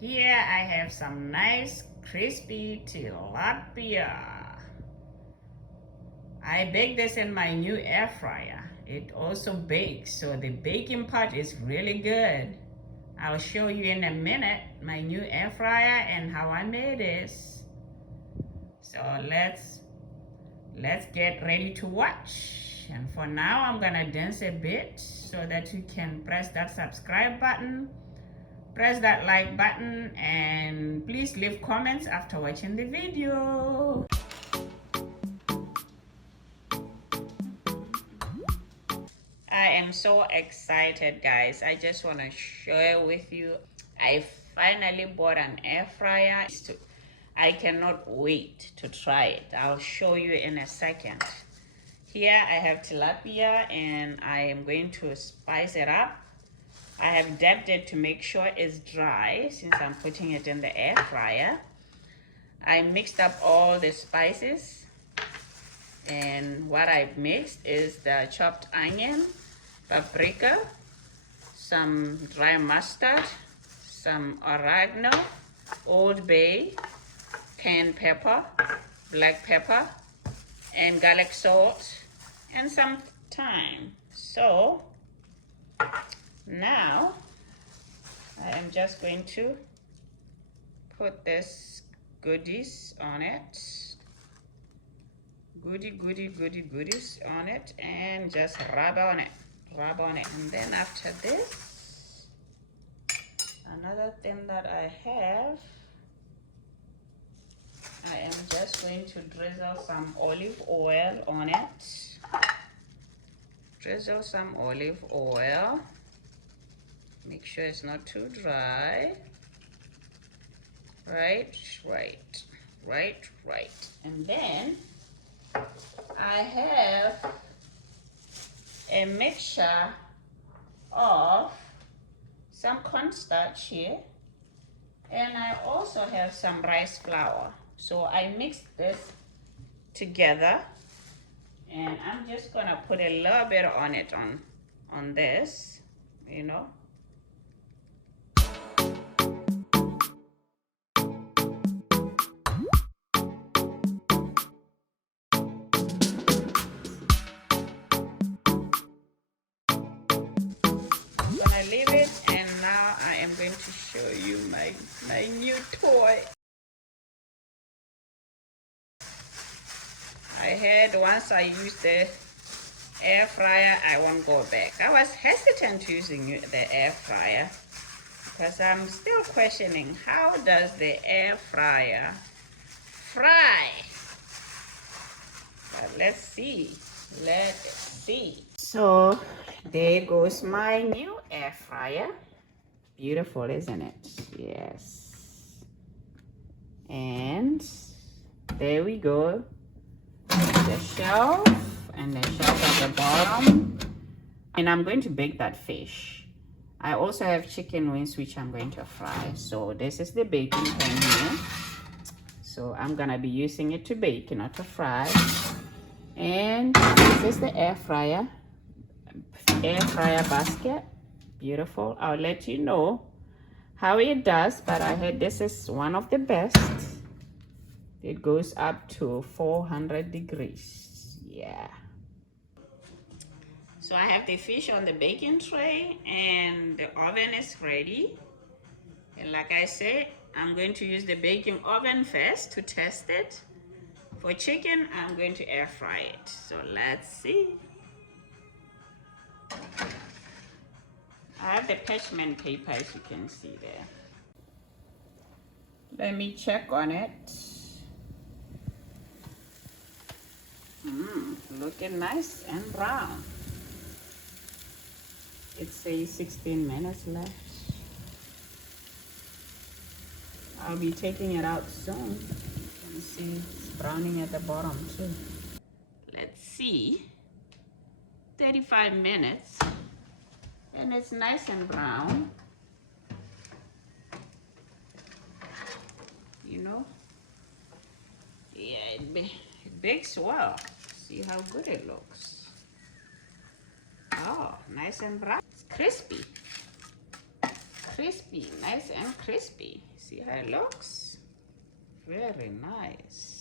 Here I have some nice crispy tilapia. I bake this in my new air fryer. It also bakes, so the baking part is really good. I'll show you in a minute my new air fryer and how I made this. So let's get ready to watch. And for now, I'm gonna dance a bit so that you can press that subscribe button, press that like button, and please leave comments after watching the video. I am so excited, guys. I just want to share with you. I finally bought an air fryer. I cannot wait to try it. I'll show you in a second. Here I have tilapia and I am going to spice it up. I have dipped it to make sure it's dry since I'm putting it in the air fryer. I mixed up all the spices, and what I've mixed is the chopped onion, paprika, some dry mustard, some oregano, Old Bay, cayenne pepper, black pepper, and garlic salt, and some thyme. So now I am just going to put this goodies on it. Goodies on it, and just rub on it. And then after this, another thing that I have, I am just going to drizzle some olive oil on it. Drizzle some olive oil. Make sure it's not too dry. Right. And then I have a mixture of some cornstarch here, and I also have some rice flour. So I mixed this together, and I'm just gonna put a little bit on it on this, you know. I'm gonna leave it, and now I am going to show you my new toy. I heard once I use the air fryer, I won't go back. I was hesitant using the air fryer because I'm still questioning, how does the air fryer fry? But let's see. So there goes my new air fryer. Beautiful, isn't it? Yes. And there we go. The shelf and the shelf at the bottom. And I'm going to bake that fish. I also have chicken wings which I'm going to fry. So this is the baking pan here. So I'm gonna be using it to bake, not to fry. And this is the air fryer basket. Beautiful. I'll let you know how it does, but I heard this is one of the best. It goes up to 400 degrees. Yeah. So I have the fish on the baking tray and the oven is ready. And like I said, I'm going to use the baking oven first to test it. For chicken, I'm going to air fry it. So let's see. I have the parchment paper, as you can see there. Let me check on it. Looking nice and brown. It says 16 minutes left. I'll be taking it out soon. You can see it's browning at the bottom too. Let's see. 35 minutes. And it's nice and brown. You know? Yeah, it bakes well. See how good it looks. Oh, nice and brown. It's crispy. crispy, nice and crispy. See how it looks? Very nice.